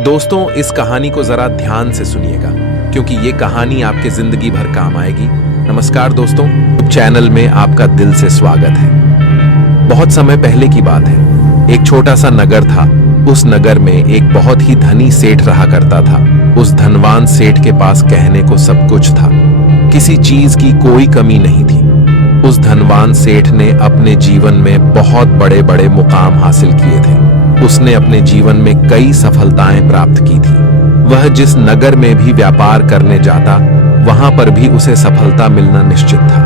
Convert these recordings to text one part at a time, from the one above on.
दोस्तों, इस कहानी को जरा ध्यान से सुनिएगा क्योंकि ये कहानी आपके जिंदगी भर काम आएगी। नमस्कार दोस्तों, चैनल में आपका दिल से स्वागत है। बहुत समय पहले की बात है। एक छोटा सा नगर था। उस नगर में एक बहुत ही धनी सेठ रहा करता था। उस धनवान सेठ के पास कहने को सब कुछ था, किसी चीज की कोई कमी नहीं थी। उस धनवान सेठ ने अपने जीवन में बहुत बड़े बड़े मुकाम हासिल किए थे। उसने अपने जीवन में कई सफलताएं प्राप्त की थी। वह जिस नगर में भी व्यापार करने जाता, वहां पर भी उसे सफलता मिलना निश्चित था।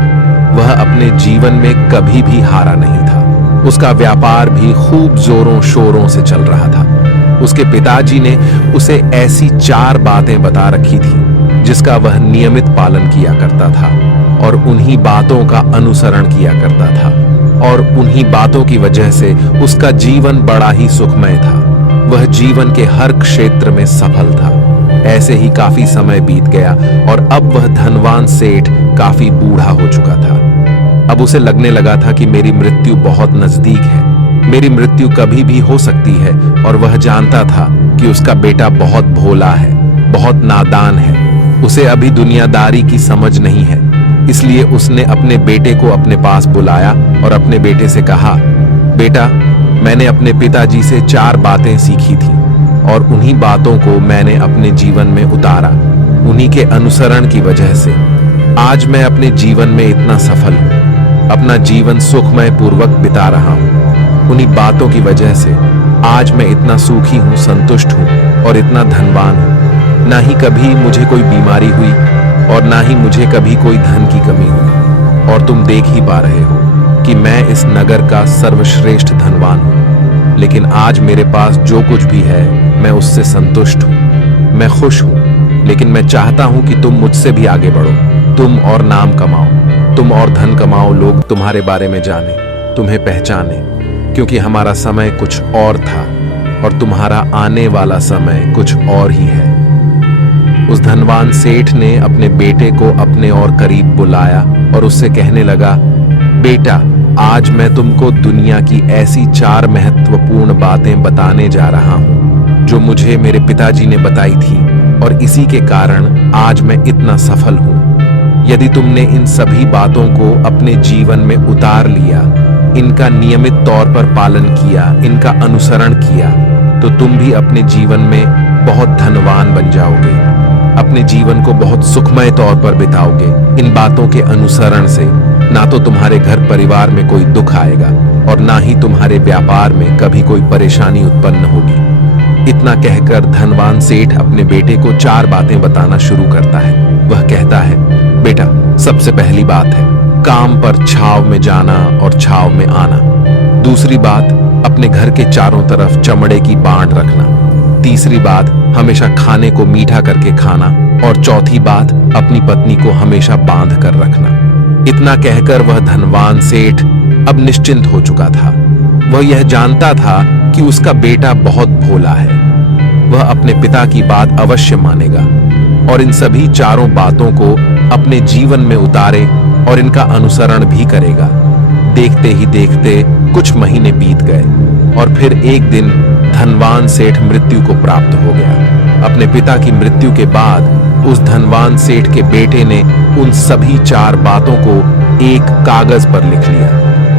वह अपने जीवन में कभी भी हारा नहीं था। उसका व्यापार भी खूब जोरों शोरों से चल रहा था। उसके पिताजी ने उसे ऐसी 4 बातें बता रखी थी जिसका वह नियमित पालन किया करता था और उन्हीं बातों का अनुसरण किया करता था, और उन्हीं बातों की वजह से उसका जीवन बड़ा ही सुखमय था। वह जीवन के हर क्षेत्र में सफल था। ऐसे ही काफी समय बीत गया और अब वह धनवान सेठ काफी बूढ़ा हो चुका था। अब उसे लगने लगा था कि मेरी मृत्यु बहुत नजदीक है, मेरी मृत्यु कभी भी हो सकती है। और वह जानता था कि उसका बेटा बहुत भोला है, बहुत नादान है, उसे अभी दुनियादारी की समझ नहीं है। इसलिए उसने अपने बेटे को अपने पास बुलाया और अपने बेटे से कहा, बेटा, मैंने अपने पिताजी से 4 बातें सीखी थी और उन्हीं बातों को मैंने अपने जीवन में उतारा। उन्हीं के अनुसरण की वजह से आज मैं अपने जीवन में इतना सफल हूँ, अपना जीवन सुखमय पूर्वक बिता रहा हूँ। उन्हीं बातों की वजह से आज मैं इतना सुखी हूँ, संतुष्ट हूँ और इतना धनवान हूँ। ना ही कभी मुझे कोई बीमारी हुई और ना ही मुझे कभी कोई धन की कमी हुई। और तुम देख ही पा रहे हो कि मैं इस नगर का सर्वश्रेष्ठ धनवान हूँ। लेकिन आज मेरे पास जो कुछ भी है मैं उससे संतुष्ट हूँ, मैं खुश हूँ। लेकिन मैं चाहता हूँ कि तुम मुझसे भी आगे बढ़ो, तुम और नाम कमाओ, तुम और धन कमाओ, लोग तुम्हारे बारे में जाने, तुम्हें पहचाने, क्योंकि हमारा समय कुछ और था और तुम्हारा आने वाला समय कुछ और ही है। उस धनवान सेठ ने अपने बेटे को अपने और करीब बुलाया और उससे कहने लगा, बेटा, आज मैं तुमको दुनिया की ऐसी 4 महत्वपूर्ण बातें बताने जा रहा हूं जो मुझे मेरे पिताजी ने बताई थी और इसी के कारण आज मैं इतना सफल हूं। यदि तुमने इन सभी बातों को अपने जीवन में उतार लिया, इनका नियमित तौर पर पालन किया, इनका अनुसरण किया, तो तुम भी अपने जीवन में बहुत धनवान बन जाओगे, अपने जीवन को बहुत सुखमय तौर पर बिताओगे। इन बातों के अनुसरण से ना तो तुम्हारे घर परिवार में कोई दुख आएगा और ना ही तुम्हारे व्यापार में कभी कोई परेशानी उत्पन्न होगी। इतना कहकर धनवान सेठ अपने बेटे को 4 बातें बताना शुरू करता है। वह कहता है, बेटा, सबसे पहली बात है काम पर छाव में जाना और छाव में आना। दूसरी बात, अपने घर के चारों तरफ चमड़े की बांट रखना। तीसरी बात, हमेशा खाने को मीठा करके खाना। और चौथी बात, अपनी पत्नी को हमेशा बांध कर रखना। इतना कहकर वह धनवान सेठ अब निश्चिंत हो चुका था। वह यह जानता था कि उसका बेटा बहुत भोला है। वह अपने पिता की बात अवश्य मानेगा और इन सभी 4 बातों को अपने जीवन में उतारे और इनका अनुसरण भी करेगा। देखते ही देखते कुछ महीने बीत गए और फिर एक दिन धनवान सेठ मृत्यु को प्राप्त हो गया। अपने पिता की मृत्यु के बाद उस धनवान सेठ के बेटे ने उन सभी 4 बातों को एक कागज पर लिख लिया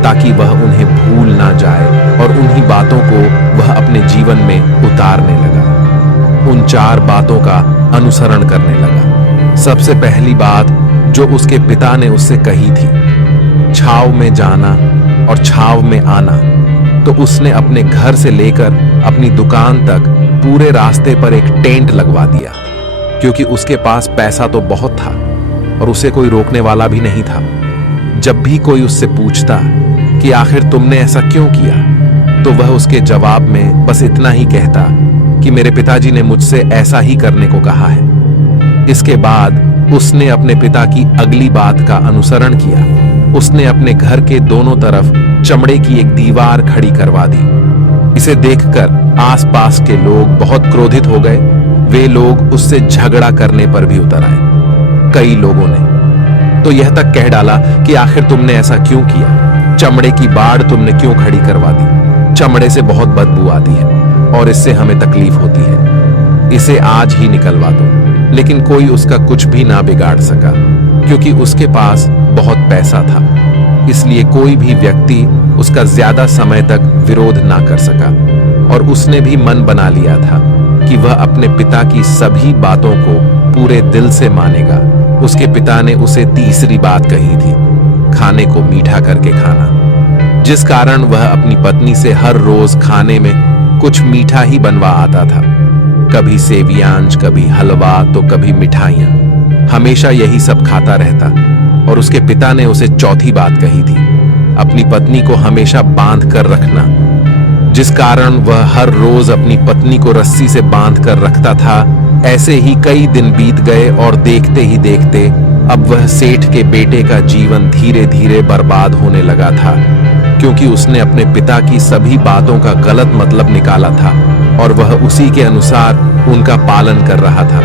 ताकि वह उन्हें भूल ना जाए और उन्हीं बातों को वह अपने जीवन में उतारने लगा, उन 4 बातों का अनुसरण करने लगा। सबसे पहली बात जो उसके पिता ने उससे कही थी, छाव में जाना और छाव में आना, तो उसने अपने घर से लेकर अपनी दुकान तक पूरे रास्ते पर एक टेंट लगवा दिया, क्योंकि उसके पास पैसा तो बहुत था और उसे कोई रोकने वाला भी नहीं था। जब भी कोई उससे पूछता कि आखिर तुमने ऐसा क्यों किया, तो वह उसके जवाब में बस इतना ही कहता कि मेरे पिताजी ने मुझसे ऐसा ही करने को कहा है। इसके बाद उसने अपने पिता की अगली बात का अनुसरण किया। उसने अपने घर के दोनों तरफ चमड़े की एक दीवार खड़ी करवा दी। इसे देखकर आसपास के लोग बहुत क्रोधित हो गए। वे लोग उससे झगड़ा करने पर भी उतर आए। कई लोगों ने तो यह तक कह डाला कि आखिर तुमने ऐसा क्यों किया, चमड़े की बाड़ तुमने क्यों खड़ी करवा दी, चमड़े से बहुत बदबू आती है और इससे हमें तकलीफ होती है। इसे आज ही निकलवा दो। लेकिन कोई उसका कुछ भी ना बिगाड़ सका, क्योंकि उसके पास बहुत पैसा था। इसलिए कोई भी व्यक्ति उसका ज्यादा समय तक विरोध ना कर सका। और उसने भी मन बना लिया था कि वह अपने पिता की सभी बातों को पूरे दिल से मानेगा। उसके पिता ने उसे तीसरी बात कही थी, खाने को मीठा करके खाना, जिस कारण वह अपनी पत्नी से हर रोज खाने में कुछ मीठा ही बनवा आता था। कभी सेवियांज, कभी हलवा, तो कभी मिठाइयां। हमेशा यही सब खाता रहता। और उसके पिता ने उसे चौथी बात कही थी, अपनी पत्नी को हमेशा बांध कर रखना, जिस कारण वह हर रोज अपनी पत्नी को रस्सी से बांध कर रखता था। ऐसे ही कई दिन बीत गए और देखते ही देखते अब वह सेठ के बेटे का जीवन धीरे धीरे बर्बाद होने लगा था, क्योंकि उसने अपने पिता की सभी बातों का गलत मतलब निकाला था और वह उसी के अनुसार उनका पालन कर रहा था।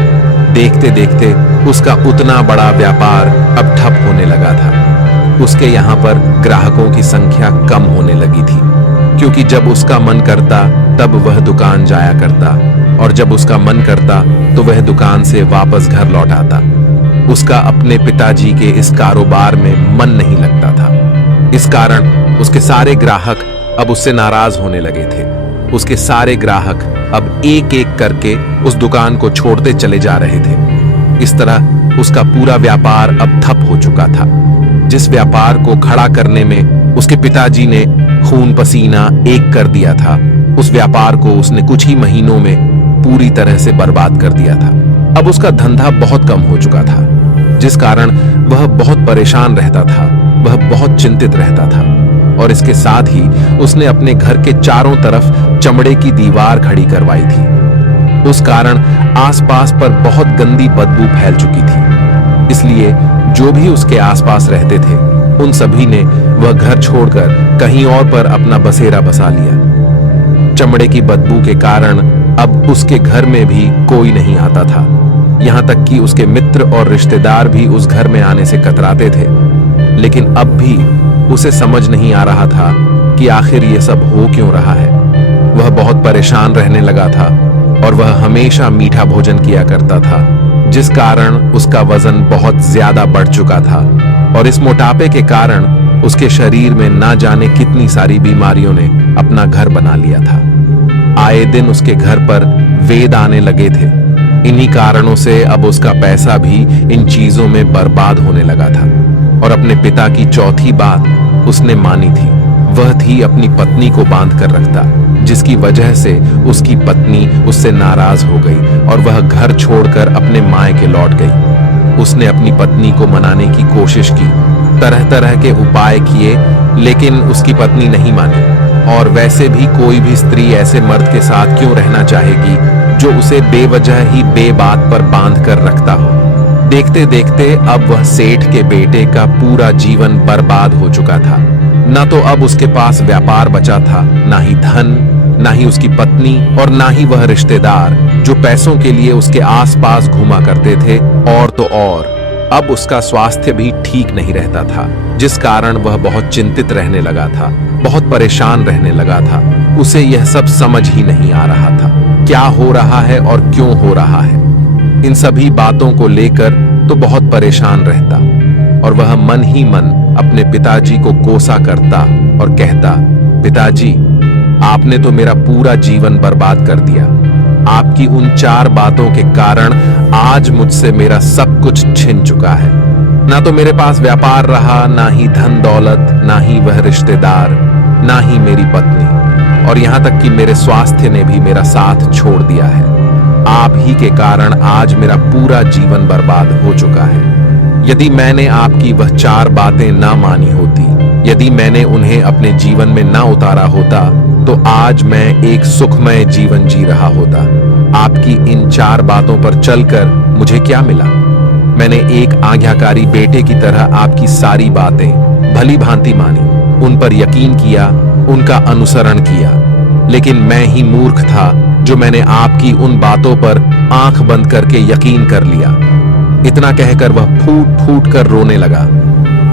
देखते देखते उसका उतना बड़ा व्यापार अब ठप होने लगा था। उसके यहाँ पर ग्राहकों की संख्या कम होने लगी थी, क्योंकि जब उसका मन करता तब वह दुकान जाया करता, और जब उसका मन करता तो वह दुकान से वापस घर लौट आता। उसका अपने पिताजी के इस कारोबार में मन नहीं लगता था। इस कारण उसके सारे ग्राहक अब उससे नाराज होने लगे थे। उसके सारे ग्राहक अब एक एक करके उस दुकान को छोड़ते चले जा रहे थे। इस तरह उसका पूरा व्यापार अब ठप हो चुका था। जिस व्यापार को खड़ा करने में उसके पिताजी ने खून पसीना एक कर दिया था, उस व्यापार को उसने कुछ ही महीनों में पूरी तरह से बर्बाद कर दिया था। अब उसका धंधा बहुत कम हो चुका था, जिस कारण वह बहुत परेशान रहता था, वह बहुत चिंतित रहता था। और इसके साथ ही उसने अपने घर के चारों तरफ चमड़े की दीवार खड़ी करवाई थी। उस कारण आसपास पर बहुत गंदी बदबू फैल चुकी थी। इसलिए जो भी उसके आसपास रहते थे उन सभी ने वह घर छोड़कर कहीं और पर अपना बसेरा बसा लिया। चमड़े की बदबू के कारण अब उसके घर में भी कोई नहीं आता था। यहाँ तक कि उसके मित्र और रिश्तेदार भी उस घर में आने से कतराते थे। लेकिन अब भी उसे समझ नहीं आ रहा था कि आखिर ये सब हो क्यों रहा है। वह बहुत परेशान रहने लगा था और वह हमेशा मीठा भोजन किया करता था, जिस कारण उसका वजन बहुत ज्यादा बढ़ चुका था। और इस मोटापे के कारण उसके शरीर में ना जाने कितनी सारी बीमारियों ने अपना घर बना लिया था। आए दिन उसके घर पर वेद आने लगे थे। इन्हीं कारणों से अब उसका पैसा भी इन चीजों में बर्बाद होने लगा था। और अपने पिता की चौथी बात उसने मानी थी, वह थी अपनी पत्नी को बांध कर रखता, जिसकी वजह से उसकी पत्नी उससे नाराज हो गई और वह घर छोड़कर अपने मायके लौट गई। उसने अपनी पत्नी को मनाने की कोशिश की, तरह तरह के उपाय किए, लेकिन उसकी पत्नी नहीं मानी। और वैसे भी कोई भी स्त्री ऐसे मर्द के साथ क्यों रहना चाहेगी जो उसे बेवजह ही बेबात पर बांध कर रखता हो। देखते देखते अब वह सेठ के बेटे का पूरा जीवन बर्बाद हो चुका था। ना तो अब उसके पास व्यापार बचा था, ना ही धन, ना ही उसकी पत्नी, और ना ही वह रिश्तेदार जो पैसों के लिए उसके आसपास घूमा करते थे। और तो और अब उसका स्वास्थ्य भी ठीक नहीं रहता था, जिस कारण वह बहुत चिंतित रहने लगा था, बहुत परेशान रहने लगा था। उसे यह सब समझ ही नहीं आ रहा था क्या हो रहा है और क्यों हो रहा है। इन सभी बातों को लेकर तो बहुत परेशान रहता और वह मन ही मन अपने पिताजी को कोसा करता और कहता, पिताजी, आपने तो मेरा पूरा जीवन बर्बाद कर दिया। आपकी उन 4 बातों के कारण आज मुझसे मेरा सब कुछ छिन चुका है। ना तो मेरे पास व्यापार रहा, ना ही धन दौलत, ना ही वह रिश्तेदार, ना ही मेरी पत्नी, और यहाँ तक कि मेरे स्वास्थ्य ने भी मेरा साथ छोड़ दिया है। आप ही के कारण आज मेरा पूरा जीवन बर्बाद हो चुका है। यदि मैंने आपकी वह 4 बातें ना मानी होती, यदि मैंने उन्हें अपने जीवन में ना उतारा होता, तो आज मैं एक सुखमय जीवन जी रहा होता। आपकी इन 4 बातों पर चलकर मुझे क्या मिला? मैंने एक आज्ञाकारी बेटे की तरह आपकी सारी बातें भली भांति मानी, उन पर यकीन किया, उनका अनुसरण किया। लेकिन मैं ही मूर्ख था जो मैंने आपकी उन बातों पर आंख बंद करके यकीन कर लिया। इतना कहकर वह फूट फूट कर रोने लगा।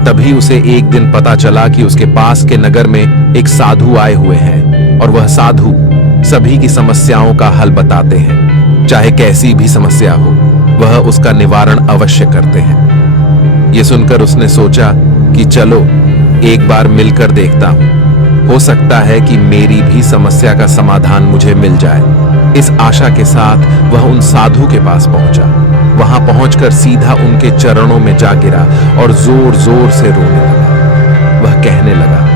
तभी उसे एक दिन पता चला कि उसके पास के नगर में एक साधु आए हुए हैं और वह साधु सभी की समस्याओं का हल बताते हैं। चाहे कैसी भी समस्या हो वह उसका निवारण अवश्य करते हैं। ये सुनकर उसने सोचा कि चलो एक बार मिलकर देखता हूं, हो सकता है कि मेरी भी समस्या का समाधान मुझे मिल जाए। इस आशा के साथ वह उन साधु के पास पहुंचा। वहां पहुंचकर सीधा उनके चरणों में जा गिरा और जोर जोर से रोने लगा। वह कहने लगा,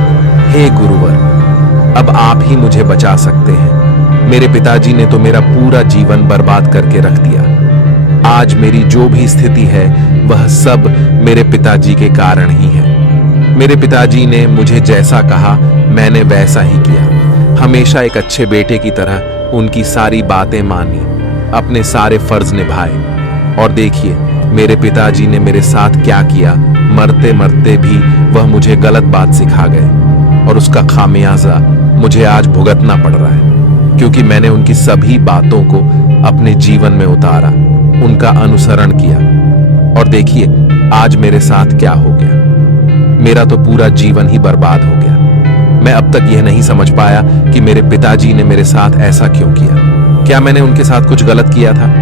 हे गुरुवर, अब आप ही मुझे बचा सकते हैं। मेरे पिताजी ने तो मेरा पूरा जीवन बर्बाद करके रख दिया। आज मेरी जो भी स्थिति है वह सब मेरे पिताजी के कारण ही है। मेरे पिताजी ने मुझे जैसा कहा मैंने वैसा ही किया। हमेशा एक अच्छे बेटे की तरह उनकी सारी बातें मानी, अपने सारे फर्ज निभाए। और देखिए मेरे पिताजी ने मेरे साथ क्या किया। मरते मरते भी वह मुझे गलत बात सिखा गए और उसका खामियाजा मुझे आज भुगतना पड़ रहा है, क्योंकि मैंने उनकी सभी बातों को अपने जीवन में उतारा, उनका अनुसरण किया। और देखिए आज मेरे साथ क्या हो गया। मेरा तो पूरा जीवन ही बर्बाद हो गया। मैं अब तक यह नहीं समझ पाया कि मेरे पिताजी ने मेरे साथ ऐसा क्यों किया। क्या मैंने उनके साथ कुछ गलत किया था?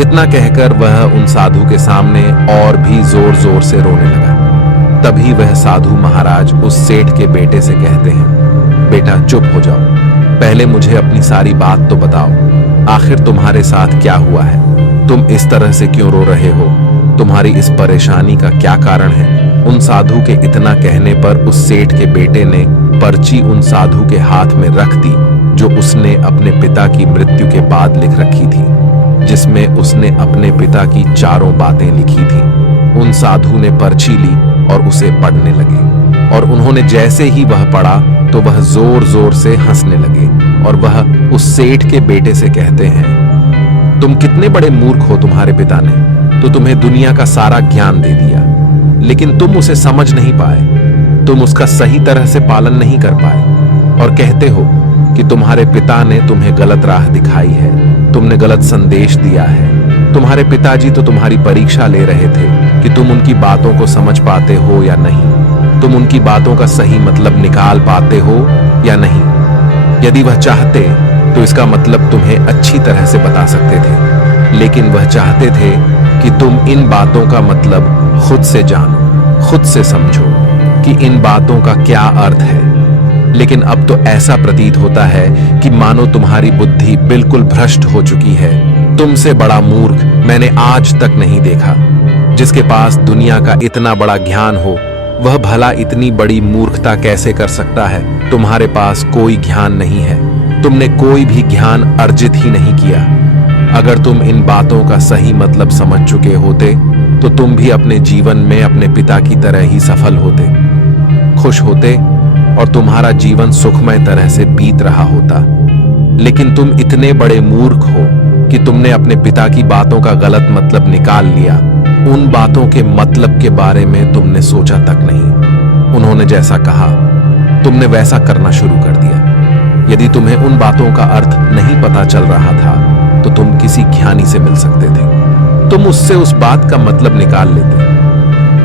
इतना कहकर वह उन साधु के सामने और भी जोर जोर से रोने लगा। तभी वह साधु महाराज उस सेठ के बेटे से कहते हैं, बेटा चुप हो जाओ, पहले मुझे अपनी सारी बात तो बताओ। आखिर तुम्हारे साथ क्या हुआ है? तुम इस तरह से क्यों रो रहे हो? तुम्हारी इस परेशानी का क्या कारण है? उन साधु के इतना कहने पर उस सेठ के बेटे ने पर्ची उन साधु के हाथ में रख दी, जो उसने अपने पिता की मृत्यु के बाद लिख रखी थी, जिसमें उसने अपने पिता की चारों बातें लिखी थी। उन साधु ने पर्ची ली और उसे पढ़ने लगे, और उन्होंने जैसे ही वह पढ़ा तो वह जोर जोर से हंसने लगे। और वह उस सेठ के बेटे से कहते हैं, तुम कितने बड़े मूर्ख हो। तुम्हारे पिता ने तो तुम्हें दुनिया का सारा ज्ञान दे दिया, लेकिन तुम उसे समझ नहीं पाए, तुम उसका सही तरह से पालन नहीं कर पाए। और कहते हो कि तुम्हारे पिता ने तुम्हें गलत राह दिखाई है, तुमने गलत संदेश दिया है। तुम्हारे पिताजी तो तुम्हारी परीक्षा ले रहे थे कि तुम उनकी बातों को समझ पाते हो या नहीं, तुम उनकी बातों का सही मतलब निकाल पाते हो या नहीं। यदि वह चाहते तो इसका मतलब तुम्हें अच्छी तरह से बता सकते थे, लेकिन वह चाहते थे कि तुम इन बातों का मतलब खुद से जानो, खुद से समझो कि इन बातों का क्या अर्थ है। लेकिन अब तो ऐसा प्रतीत होता है कि मानो तुम्हारी बुद्धि बिल्कुल भ्रष्ट हो चुकी है। तुमसे बड़ा मूर्ख मैंने आज तक नहीं देखा। जिसके पास दुनिया का इतना बड़ा ज्ञान हो, वह भला इतनी बड़ी मूर्खता कैसे कर सकता है? तुम्हारे पास कोई ज्ञान नहीं है, तुमने कोई भी ज्ञान अर्जित ही नहीं किया। अगर तुम इन बातों का सही मतलब समझ चुके होते तो तुम भी अपने जीवन में अपने पिता की तरह ही सफल होते, खुश होते और तुम्हारा जीवन सुखमय तरह से बीत रहा होता। लेकिन तुम इतने बड़े मूर्ख हो कि तुमने अपने पिता की बातों का गलत मतलब निकाल लिया। उन बातों के मतलब के बारे में तुमने सोचा तक नहीं। उन्होंने जैसा कहा तुमने वैसा करना शुरू कर दिया। यदि तुम्हें उन बातों का अर्थ नहीं पता चल रहा था तो तुम किसी ज्ञानी से मिल सकते थे, तुम उससे उस बात का मतलब निकाल लेते।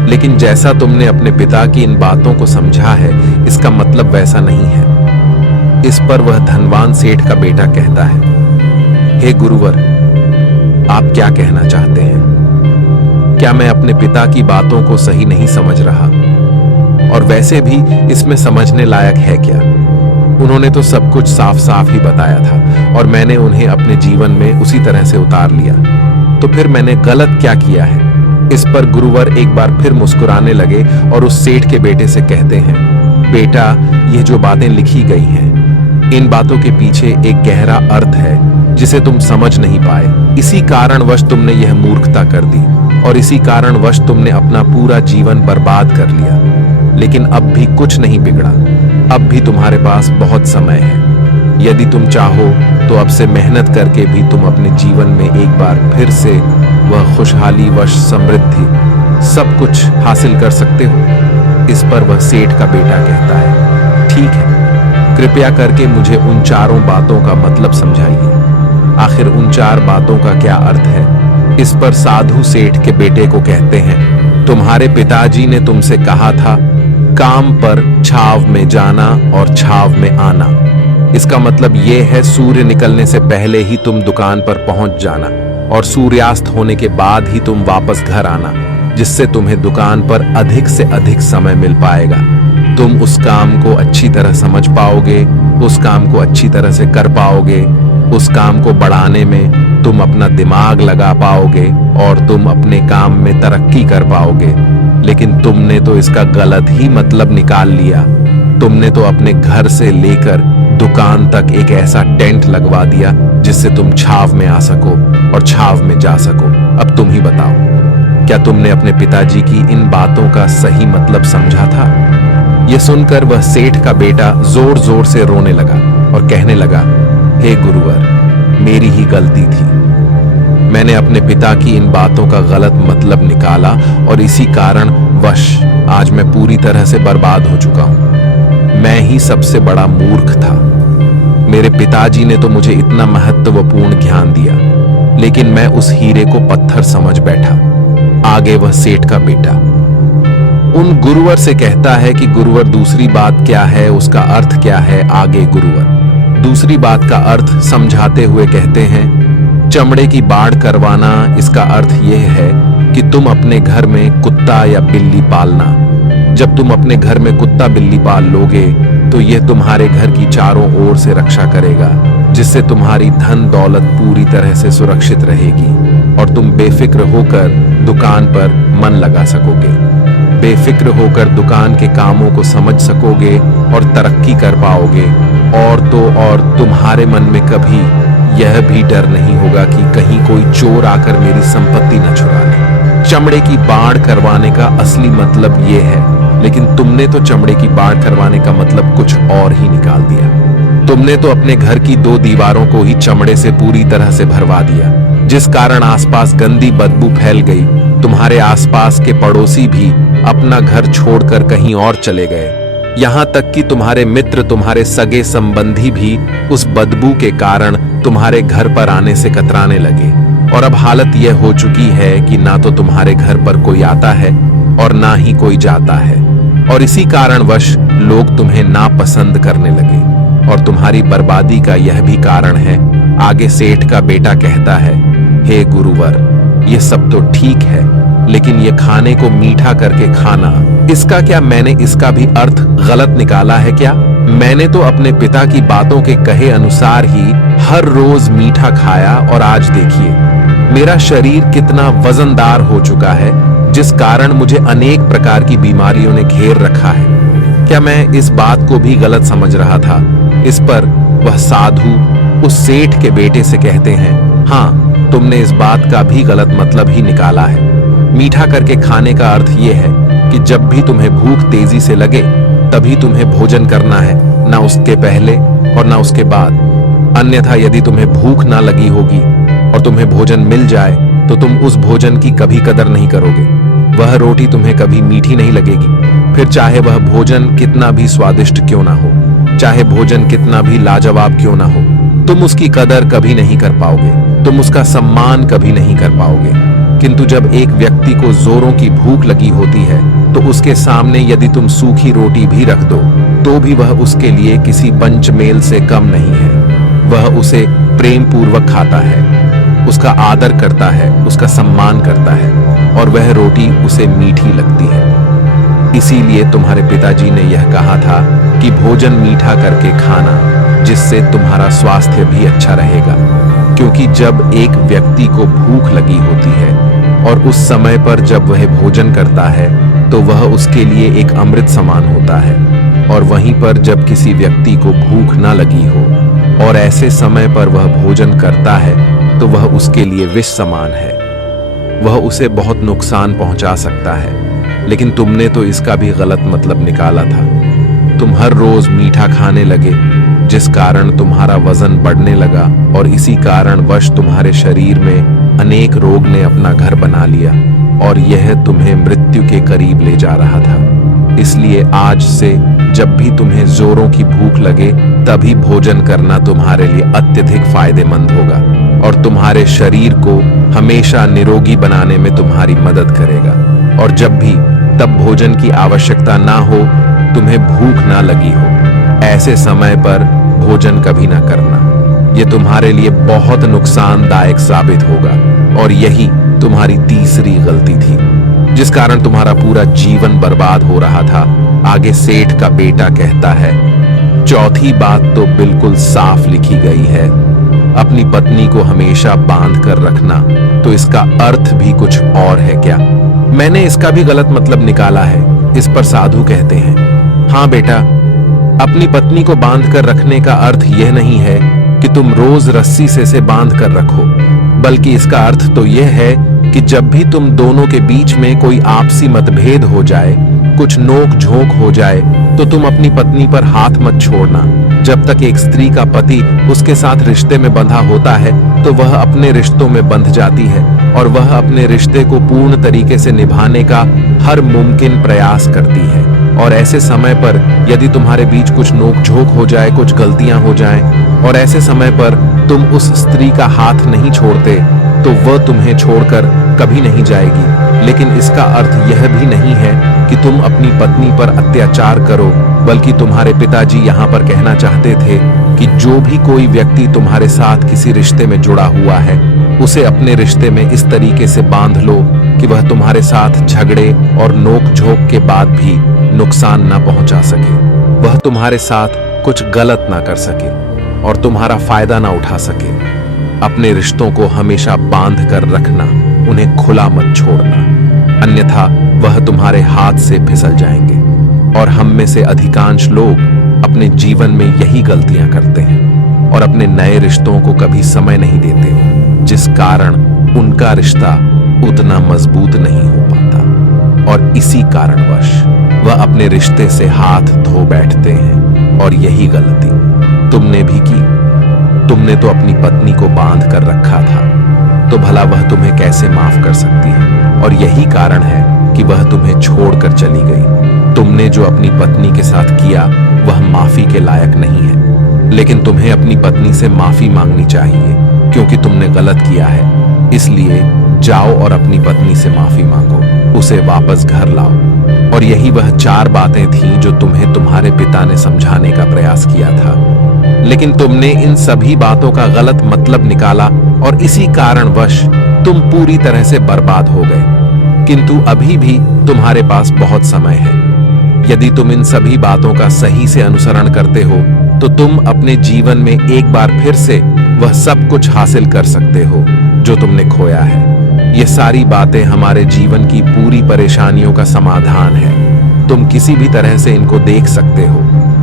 लेकिन जैसा तुमने अपने पिता की इन बातों को समझा है, इसका मतलब वैसा नहीं है। इस पर वह धनवान सेठ का बेटा कहता है, हे गुरुवर, आप क्या कहना चाहते हैं? क्या मैं अपने पिता की बातों को सही नहीं समझ रहा? और वैसे भी इसमें समझने लायक है क्या? उन्होंने तो सब कुछ साफ साफ ही बताया था और मैंने उन्हें अपने जीवन में उसी तरह से उतार लिया, तो फिर मैंने गलत क्या किया है? इस पर गुरुवर एक बार फिर मुस्कुराने लगे और उस सेठ के बेटे से कहते हैं, बेटा, ये जो बातें लिखी गई हैं, इन बातों के पीछे एक गहरा अर्थ है जिसे तुम समझ नहीं पाए। इसी कारणवश तुमने यह मूर्खता कर दी और इसी कारणवश तुमने अपना पूरा जीवन बर्बाद कर लिया। लेकिन अब भी कुछ नहीं बिगड़ा, अब भी तुम्हारे पास बहुत समय है। यदि तुम चाहो तो अब से मेहनत करके भी तुम अपने जीवन में एक बार फिर से वह खुशहाली वश समृद्धि सब कुछ हासिल कर सकते हो। इस पर वह सेठ का बेटा कहता है, ठीक है, कृपया करके मुझे उन चारों बातों का मतलब समझाइए। आखिर उन चार बातों का क्या अर्थ है? इस पर साधु सेठ के बेटे को कहते हैं, तुम्हारे पिताजी ने तुमसे कहा था काम पर छाव में जाना और छाव में आना। इसका मतलब ये है सूर्य निकलने से पहले ही तुम दुकान पर पहुंच जाना और सूर्यास्त होने के बाद ही तुम वापस घर आना, जिससे तुम्हें दुकान पर अधिक से अधिक समय मिल पाएगा। तुम उस काम को अच्छी तरह समझ पाओगे, उस काम को अच्छी तरह से कर पाओगे, उस काम को बढ़ाने में तुम अपना दिमाग लगा पाओगे और तुम अपने काम में तरक्की कर पाओगे। लेकिन तुमने तो इसका गलत ही मतलब निकाल लिया। तुमने तो अपने घर से लेकर दुकान तक एक ऐसा टेंट लगवा दिया जिससे तुम छाव में आ सको और छाव में जा सको। अब तुम ही बताओ, क्या तुमने अपने पिताजी की इन बातों का सही मतलब समझा था? यह सुनकर वह सेठ का बेटा जोर जोर से रोने लगा और कहने लगा, हे गुरुवर, मेरी ही गलती थी। मैंने अपने पिता की इन बातों का गलत मतलब निकाला और इसी कारण वश आज मैं पूरी तरह से बर्बाद हो चुका हूं। मैं ही सबसे बड़ा मूर्ख था। मेरे पिताजी ने तो मुझे इतना महत्वपूर्ण ज्ञान दिया, लेकिन मैं उस हीरे को पत्थर समझ बैठा। आगे वह सेठ का बेटा उन गुरुवर से कहता है कि गुरुवर, दूसरी बात क्या है, उसका अर्थ क्या है? आगे गुरुवर दूसरी बात का अर्थ समझाते हुए कहते हैं, चमड़े की बाड़ करवाना, इसका अर्थ यह है कि तुम अपने घर में कुत्ता या बिल्ली पालना। जब तुम अपने घर में कुत्ता बिल्ली पाल लोगे तो यह तुम्हारे घर की चारों ओर से रक्षा करेगा, जिससे तुम्हारी धन दौलत पूरी तरह से सुरक्षित रहेगी और तुम बेफिक्र होकर दुकान पर मन लगा सकोगे, बेफिक्र होकर दुकान के कामों को समझ सकोगे और तरक्की कर पाओगे। और तो और तुम्हारे मन में कभी यह भी डर नहीं होगा कि कहीं कोई चोर आकर मेरी संपत्ति न चुरा ले। चमड़े की बाड़ करवाने का असली मतलब ये है, लेकिन तुमने तो चमड़े की बाड़ करवाने का मतलब कुछ और ही निकाल दिया। तुमने तो अपने घर की 2 दीवारों को ही चमड़े से पूरी तरह से भरवा दिया, जिस कारण आसपास गंदी बदबू फैल गई। तुम्हारे आसपास के पड़ोसी भी अपना घर छोड़कर कहीं और चले गए। यहां तक कि तुम्हारे मित्र, तुम्हारे सगे संबंधी भी उस बदबू के कारण तुम्हारे घर पर आने से कतराने लगे। और अब हालत यह हो चुकी है कि ना तो तुम्हारे घर पर कोई आता है और ना ही कोई जाता है, और इसी कारणवश लोग तुम्हें नापसंद करने लगे और तुम्हारी बर्बादी का यह भी कारण है। आगे सेठ का बेटा कहता है, हे गुरुवर, ये सब तो ठीक है, लेकिन ये खाने को मीठा करके खाना, इसका क्या मैंने इसका भी अर्थ गलत निकाला है क्या? मैंने तो अपने पिता की बातों के कहे अनुसार ही हर रोज मीठा खाया और आज देखिए मेरा शरीर कितना वजनदार हो चुका है, जिस कारण मुझे अनेक प्रकार की बीमारियों ने घेर रखा है। क्या मैं इस बात को भी गलत समझ रहा था? इस पर वह साधु उस सेठ के बेटे से कहते हैं, हाँ, तुमने इस बात का भी गलत मतलब ही निकाला है। मीठा करके खाने का अर्थ यह है कि जब भी तुम्हें भूख तेजी से लगे तभी तुम्हें भोजन करना है, ना उसके पहले और ना उसके बाद। अन्यथा यदि तुम्हें भूख ना लगी होगी और तुम्हें भोजन मिल जाए तो तुम उस भोजन की कभी कदर नहीं करोगे। वह रोटी तुम्हें कभी मीठी नहीं लगेगी, फिर चाहे वह भोजन कितना भी स्वादिष्ट क्यों ना हो, चाहे भोजन कितना भी लाजवाब क्यों ना हो, तुम उसकी कदर कभी नहीं कर पाओगे, तुम उसका सम्मान कभी नहीं कर पाओगे। किंतु जब एक व्यक्ति को जोरों की भूख लगी होती है तो उसके सामने यदि तुम सूखी रोटी भी रख दो तो भी वह उसके लिए किसी पंचमेल से कम नहीं है। वह उसे प्रेम पूर्वक खाता है, उसका आदर करता है, उसका सम्मान करता है और वह रोटी उसे मीठी लगती है। इसीलिए तुम्हारे पिताजी ने यह कहा था कि भोजन मीठा करके खाना, जिससे तुम्हारा स्वास्थ्य भी अच्छा रहेगा। क्योंकि जब एक व्यक्ति को भूख लगी होती है और उस समय पर जब वह भोजन करता है तो वह उसके लिए एक अमृत समान होता है, और वहीं पर जब किसी व्यक्ति को भूख ना लगी हो और ऐसे समय पर वह भोजन करता है तो वह उसके लिए विष समान है, वह उसे बहुत नुकसान पहुंचा सकता है। लेकिन तुमने तो इसका भी गलत मतलब निकाला था। तुम हर रोज मीठा खाने लगे, जिस कारण तुम्हारा वजन बढ़ने लगा और इसी कारण वश तुम्हारे शरीर में अनेक रोग ने अपना घर बना लिया और यह तुम्हें मृत्यु के करीब ले जा रहा था। इसलिए आज से जब भी तुम्हें जोरों की भूख लगे तभी भोजन करना तुम्हारे लिए अत्यधिक फायदेमंद होगा और तुम्हारे शरीर को हमेशा निरोगी बनाने में तुम्हारी मदद करेगा। और जब भी तब भोजन की आवश्यकता ना हो, तुम्हें भूख ना लगी हो, ऐसे समय पर भोजन कभी ना करना। ये तुम्हारे लिए बहुत नुकसानदायक साबित होगा और यही तुम्हारी तीसरी गलती थी जिस कारण तुम्हारा पूरा जीवन बर्बाद हो रहा था। आगे सेठ का बेटा कहता है, चौथी बात तो बिल्कुल साफ लिखी गई है, अपनी पत्नी को हमेशा बांध कर रखना। तो इसका अर्थ भी कुछ और है क्या? मैंने इसका भी गलत मतलब निकाला है। इस पर साधु कहते हैं, हाँ बेटा, अपनी पत्नी को बांध कर रखने का अर्थ यह नहीं है कि तुम रोज रस्सी से बांध कर रखो, बल्कि इसका अर्थ तो यह है कि जब भी तुम दोनों के बीच में कोई आपसी मतभेद हो जाए, कुछ नोक झोंक हो जाए, तो तुम अपनी पत्नी पर हाथ मत छोड़ना। जब तक एक स्त्री का पति उसके साथ रिश्ते में बंधा होता है तो वह अपने रिश्तों में बंध जाती है और वह अपने रिश्ते को पूर्ण तरीके से निभाने का हर मुमकिन प्रयास करती है। और ऐसे समय पर यदि तुम्हारे बीच कुछ नोक-झोंक हो जाए, कुछ गलतियां हो जाएं और ऐसे समय पर तुम उस स्त्री का हाथ नहीं छोड़ते तो वह तुम्हें छोड़कर कभी नहीं जाएगी। लेकिन इसका अर्थ यह भी नहीं है कि तुम अपनी पत्नी पर अत्याचार करो, बल्कि तुम्हारे पिताजी यहाँ पर कहना चाहते थे कि जो भी कोई व्यक्ति तुम्हारे साथ किसी रिश्ते में जुड़ा हुआ है उसे अपने रिश्ते में इस तरीके से बांध लो कि वह तुम्हारे साथ झगड़े और नोक-झोंक के बाद भी नुकसान ना पहुंचा सके, वह तुम्हारे साथ कुछ गलत ना कर सके और तुम्हारा फायदा ना उठा सके। अपने रिश्तों को हमेशा बांध कर रखना, उन्हें खुला मत छोड़ना, अन्यथा वह तुम्हारे हाथ से फिसल जाएंगे। और हम में से अधिकांश लोग अपने जीवन में यही गलतियां करते हैं और अपने नए रिश्तों को कभी समय नहीं देते, जिस कारण उनका रिश्ता उतना मजबूत नहीं हो पाता और इसी कारणवश वह अपने रिश्ते से हाथ धो बैठते हैं। और यही गलती तुमने भी की। तुमने तो अपनी पत्नी को बांध कर रखा था, तो भला वह तुम्हें कैसे माफ कर सकती है? और यही कारण है कि वह तुम्हें छोड़कर चली गई। तुमने जो अपनी पत्नी के साथ किया वह माफी के लायक नहीं है, लेकिन तुम्हें अपनी पत्नी से माफी मांगनी चाहिए क्योंकि तुमने गलत किया है। इसलिए जाओ और अपनी पत्नी से माफी मांगो, उसे वापस घर लाओ। और यही वह 4 बातें थीं जो तुम्हें तुम्हारे पिता ने समझाने का प्रयास किया था, लेकिन तुमने इन सभी बातों का गलत मतलब निकाला और इसी कारणवश तुम पूरी तरह से बर्बाद हो गए। किंतु अभी भी तुम्हारे पास बहुत समय है। यदि तुम इन सभी बातों का सही से अनुसरण करते हो तो तुम अपने जीवन में एक बार फिर से वह सब कुछ हासिल कर सकते हो जो तुमने खोया है। ये सारी बातें हमारे जीवन की पूरी परेशानियों का समाधान है। तुम किसी भी तरह से इनको देख सकते हो।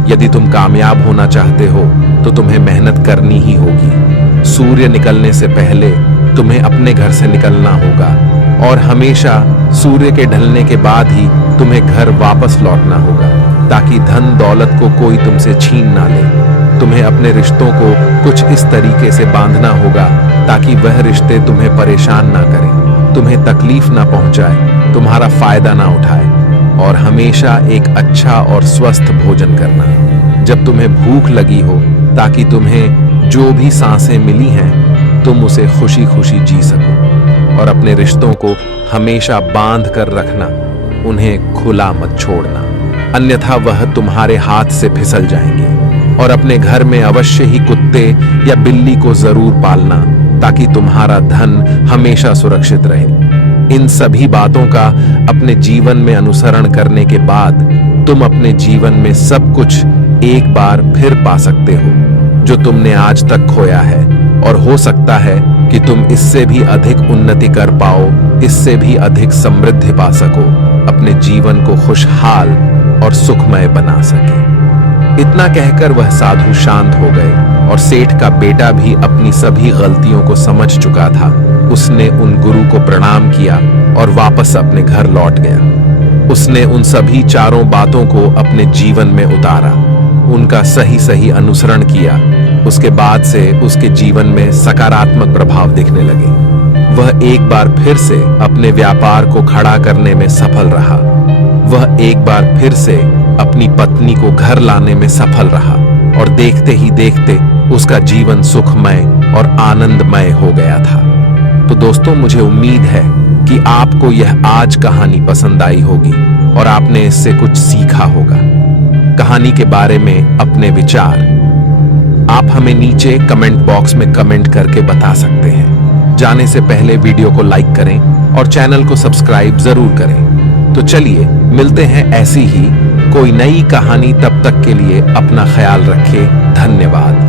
यदि तुम कामयाब होना चाहते हो तो तुम्हें मेहनत करनी ही होगी। सूर्य निकलने से पहले तुम्हें अपने घर से निकलना होगा और हमेशा सूर्य के ढलने के बाद ही तुम्हें घर वापस लौटना होगा, ताकि धन दौलत को कोई तुमसे छीन ना ले। तुम्हें अपने रिश्तों को कुछ इस तरीके से बांधना होगा ताकि वह रिश्ते तुम्हें परेशान ना करें, तुम्हें तकलीफ ना पहुंचाए, तुम्हारा फायदा ना उठाए। और हमेशा एक अच्छा और स्वस्थ भोजन करना जब तुम्हें भूख लगी हो, ताकि तुम्हें जो भी सांसें मिली हैं तुम उसे खुशी खुशी जी सको। और अपने रिश्तों को हमेशा बांध कर रखना, उन्हें खुला मत छोड़ना, अन्यथा वह तुम्हारे हाथ से फिसल जाएंगे। और अपने घर में अवश्य ही कुत्ते या बिल्ली को जरूर पालना ताकि तुम्हारा धन हमेशा सुरक्षित रहे। इन सभी बातों का अपने जीवन में अनुसरण करने के बाद तुम अपने जीवन में सब कुछ एक बार फिर पा सकते हो जो तुमने आज तक खोया है। और हो सकता है कि तुम इससे भी अधिक उन्नति कर पाओ, इससे भी अधिक समृद्धि पा सको, अपने जीवन को खुशहाल और सुखमय बना सके। इतना कहकर वह साधु शांत हो गए और सेठ का बेटा भी अपनी सभी गलतियों को समझ चुका था। उसने उन गुरु को प्रणाम किया और वापस अपने घर लौट गया। उसने उन सभी 4 बातों को अपने जीवन में उतारा, उनका सही सही अनुसरण किया। उसके बाद से उसके जीवन में सकारात्मक प्रभाव दिखने लगे। वह एक बार फिर से अपने व्यापार को खड़ा करने में सफल रहा। वह एक बार फिर से अपनी पत्नी को घर लाने में सफल रहा और देखते ही देखते उसका जीवन सुखमय और आनंदमय हो गया था। तो दोस्तों, मुझे उम्मीद है कि आपको यह आज कहानी पसंद आई होगी और आपने इससे कुछ सीखा होगा। कहानी के बारे में अपने विचार आप हमें नीचे कमेंट बॉक्स में कमेंट करके बता सकते हैं। जाने से पहले वीडियो को लाइक करें और चैनल को सब्सक्राइब जरूर करें। तो चलिए मिलते हैं ऐसी ही कोई नई कहानी, तब तक के लिए अपना ख्याल रखें। धन्यवाद।